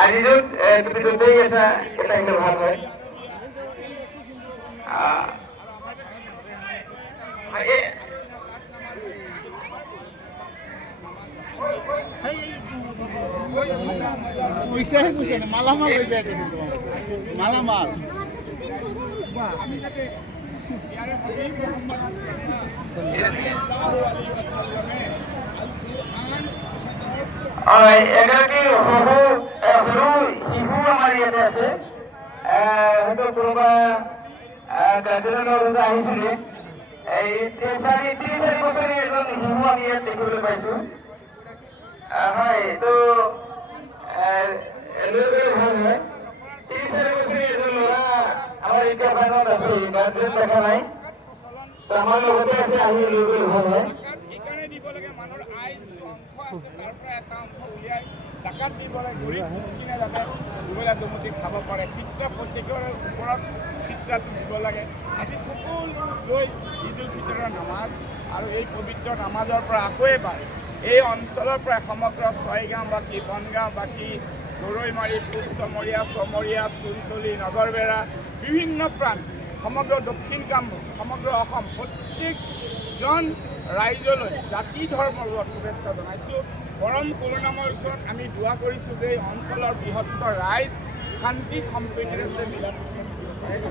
আজিজুত তুমি য'তে আছা এটা আহিলে ভাল হয়। মালামাল হৈ যায় মালামাল এগৰাকী সৰু শিশু আমাৰ ইয়াতে আছে। হয়তো কোনোবা কাজিৰঙালৈ আহিছিলে। এই ৩-৪ বছৰীয়া এজন শিশু আমি ইয়াত দেখিবলৈ পাইছো। হয় তো লৈ গ'লে ভাল হয়। ৩-৪ বছৰীয়া এজন ল'ৰা আমাৰ এতিয়া বাহিৰত আছে, গাৰ্জেন দেখা নাই। আমাৰ লগতে আছে, আহি লৈ গ'লে ভাল হয়। সেইকাৰণে দিব লাগে মানুহৰ আয় যিটো অংশ আছে তাৰ পৰা এটা অংশ উলিয়াই জাকাত দিব লাগে। গৰীব মিস্কিনে যাতে দুবেলা দুমুঠি খাব পাৰে, ফিতৰা প্ৰত্যেকৰ ওপৰত ফিতৰাটো দিব লাগে। আজি সকলো লৈ ঈদ উল ফিতৰৰ নামাজ আৰু এই পবিত্ৰ নামাজৰ পৰা আকৌ এবাৰ এই অঞ্চলৰ পৰা সমগ্ৰ ছয়গাঁওবাসী, বনগাঁওবাসী, গৰৈমাৰী, পূব চমৰীয়া, চুনতলি, নগৰবেৰা, বিভিন্ন প্ৰান্ত, সমগ্ৰ দক্ষিণ কামৰূপ, সমগ্ৰ অসম, প্ৰত্যেকজন ৰাইজলৈ জাতি ধৰ্মৰ লগত শুভেচ্ছা জনাইছোঁ। পৰম কৰুণাময়ৰ ওচৰত আমি দোৱা কৰিছোঁ যে এই অঞ্চলৰ বৃহত্তৰ ৰাইজ শান্তি সম্প্ৰীতিৰে মিলাত